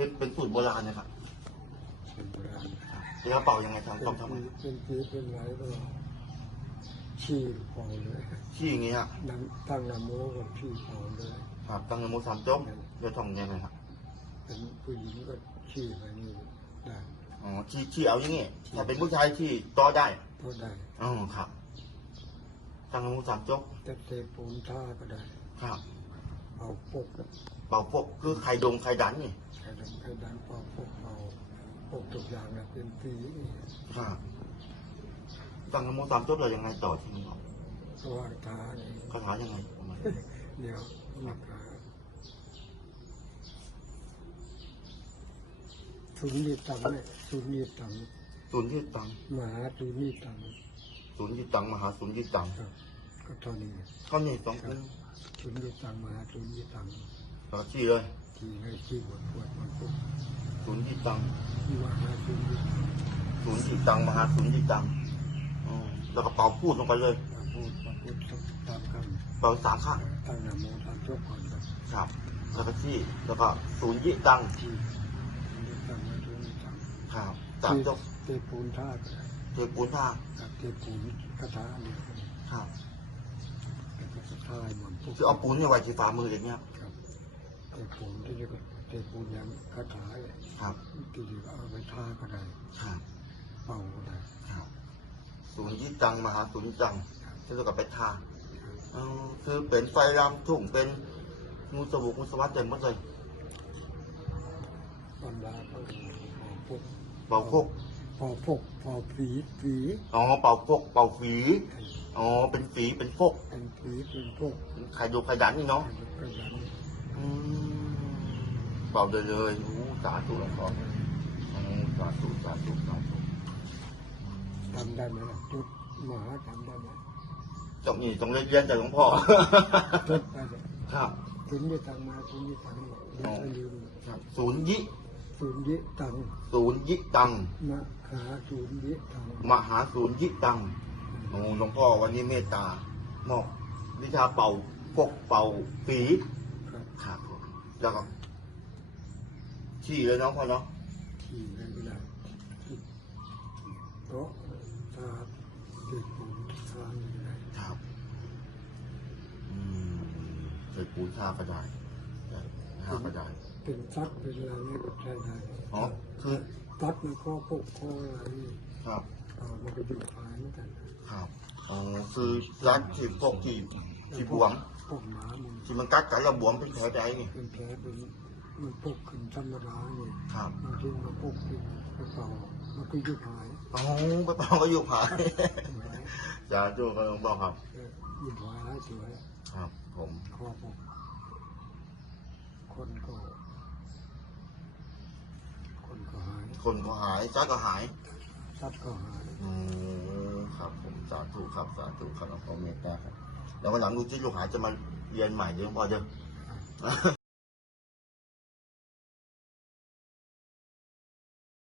ราณนะครับเป็นโบราณแล้วเป่ายังไงทางเป็ต้อนงทำไงปีเป็นปีเป็นไรก็ชี้เป่าเลยที่อย่างเงี้ยน้ำตั้งนโมกับชี้เป่าเลยครับตั้งนโมสามจบเดี๋ยวท่องยังไงครับเป็นผู้หญิงก็ชี้ไปนี่ได้อ๋อที่ที่เอาอย่างงี้ถ้าเป็นผู้ชายที่ต่อได้ก็ได้อ๋อครับตั้งนโมสามจบแต่เทปูนท่าก็ได้ ครับเอาปกเป่าพวกคือไข่ดงไข่ดันนี่ ใครดันใครดันเอาปกเอาปกทุกอย่างนะเป็นปีครับตั้งนโมสามจบเรายังไงต่อที่นี่ครับสว่างตาเนี่ยคาถายังไงประมาณเดี๋ยวหลักฐานสุนีตังเนี่ยสุนีตังศูนย์ยี่ตังมหาสุนีตังศูนย์ยี่ตังมหาศูนย์ยี่ตังก็เท่านี้เข้านี่สองคนสุนีตังมหาสุนีตังต่อที่เลย ที่ให้ที่บวชบวชมันปุ๊บศูนย์ยี่ตังมหาสุนีตังศูนย์ยี่ตังมหาศูนย์ยี่ตังอ๋อแล้วก็เป่าพูดลงไปเลยพระพุทธพระพุทธตามคเป่าสามข้างำตั้งนโมตามจบก่อนครับครับแล้วก็ที่แล้วก็ศูนย์ยี่ตังที่สุนีตังมหาสุนีตังครับสามจบเตปูนท่าก็ได้เทปูนท่าครับเตปูนคาถาเดียวกันครับแต่ก็คาถาเหมือนปุ๊บคือเอาปูนเนี่ยไว้ที่ฝ่ามืออย่างเงี้ย ครับเตปูนที่นี่ก็เตปูนยังคาถาเลยครับที่นี่ก็เอาไปท่าก็ได้ครับเป่าก็ได้ ครับศูนย์ยี่ตังมหาศูนย์ยี่ตังแล้วก็ไปทาอ๋อคือเป็นไฟรำทุ่งเป็นงูสบุกงูสวัสดิ์เต็มหมดเลยบรรดาก็พวกเป่าโคกพอพวกพอผีผีอ๋อเป่าโคกเป่าฝีอ๋อเป็นฝีเป็นโคกเป็นผีเป็นพวกไข่ดูไข่ดันนี่เนาะกระยันอืม เป่าได้เลยอู้สาธุหลวงพ่ออืมสาธุสาธุสาธุทำได้ไหมล่ะจุดหมาทำได้ไหมจบนี่ต้องเรียนจากหลวงพ่อ จุดได้เลยครับศูนย์ยี่ตังมาศูนย์ยี่ตังเดี๋ยวจะลืมครับศูนย์ยิศูนย์ยี่ตังศูนย์ยิตังมาขาศูนย์ยี่ตังมหาศูนย์ยิตังโอ้หลวงพ่อวันนี้เมตตามอบวิชาเป่าพกเป่าฝีครับครับแล้วก็ ชี้เลยเนาะพ่อเนาะที่ไม่ได้ที่เพราะตาติดปูนทางไม่ได้ครับอืมใส่ปูนท่าก็ได้ได้ท่าก็ได้เป็นซักเป็นอะไรนี่ก็ใช้ได้อ๋อคือตัดมันข้อพวกข้ออะไรนี่ครับเอามันก็อยู่ภายเหมือนกันครับอ๋อคือรักที่พวกที่ที่บวมพวกหมามันที่มันกัดกันแล้วบวมเป็นแผลใจนี่เป็นแผลเป็น มันพวกขึ้นธรรมดานี่ครับบางทีมันพวกขึ้นกระเป๋ามันก็ยุบหายอ๋อไปเป่าก็อยู่ผายจ้าจูก็หลวงพ่อครับเออยุบหายหายสวยครับ ผมข้อพวกคนก็ คนก็หาย คนก็หายจ้าก็หายทรัพย์ก็หายอืมครับผมสาธุครับสาธุครับหลวงพ่อเมตตาครับแล้ววันหลังลูกที่ลูกหายจะมาเรียนใหม่เดี๋ยวหลวงพ่อเด้อ